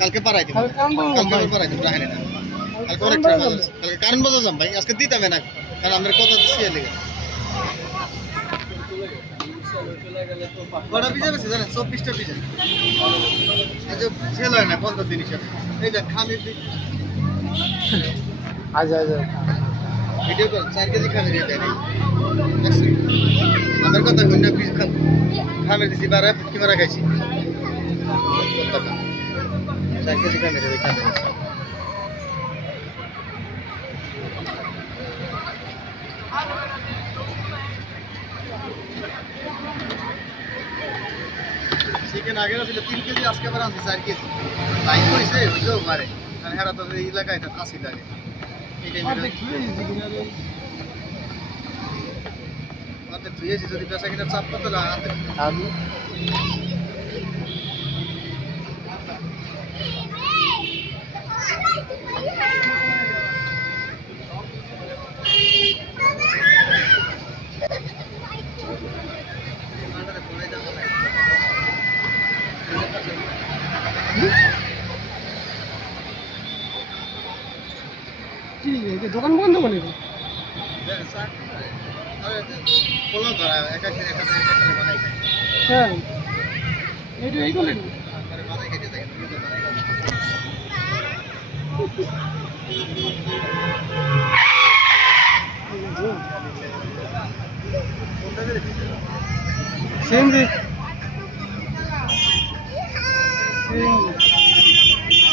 কালকে পারাই দিব রাখেন না কালকে অনেক টাকা বাজার আছে কালকে কারণ বাজার যাম ভাই আজকে দিতাম না কারণ আমরা কত দিছি এর লেগে বড় বিজে বেশি জানেন 24টা বিজে আজ সেল হয় না 15 দিন হিসাবে এই যে খামির দিন আজ ভিডিও কল 4 কেজি খামির দিয়ে দেয় আমার কথা হই না পিস খামির দিছি 12 ফুটকি মারা খাইছি 4 কেজি খামির দিয়ে খামির চিকেন আগে ছিল 3 কেজি আজকে আবার আছে 4 কেজি টাইম হইছে বুঝো পারে কারণ হেরা তো এই এলাকায় তো 80 লাগে এই টাইমে তুই এসে যদি পেশা কিনা চাপ করতে না আমি দোকান বন্ধ করে পোলাও ধরা একা বানাই খাই হ্যাঁ এই করলেন বানাই খেতে থাকে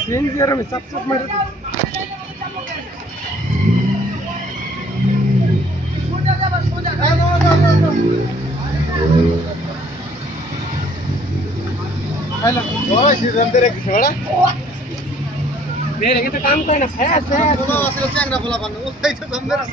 সিএনজি আর আমি চাপ মারে हेलो ओए सीजन तेरे की छोड़ा मेरे के तो काम करना है बोला वासिल चंगरा बोला बन वो तो मेरा